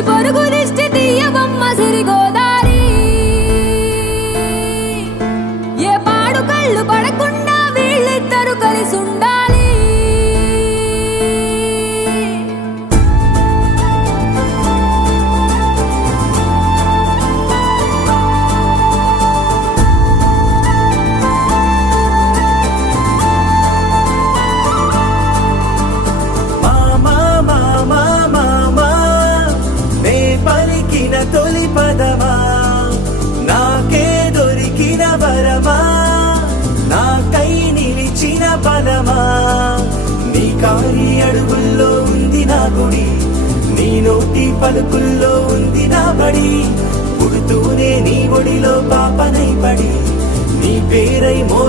ఈ పొరుగు దిష్టి తీయవమ్మ సిరిగోదారి ఏ పాడు కళ్ళు పడకుండా వీళ్ళిద్దరు కలిసి ఉండాలి తొలి పదమా నాకే దొరికిన వరమా నాకై నిలిచిన పదమా నీ కారి అడుగుల్లో ఉంది నా గుడి నీ నోటి పలుకుల్లో ఉంది నా బడి పుడుతూనే నీ ఒడిలో పాపనై పడి నీ పేరై మోగి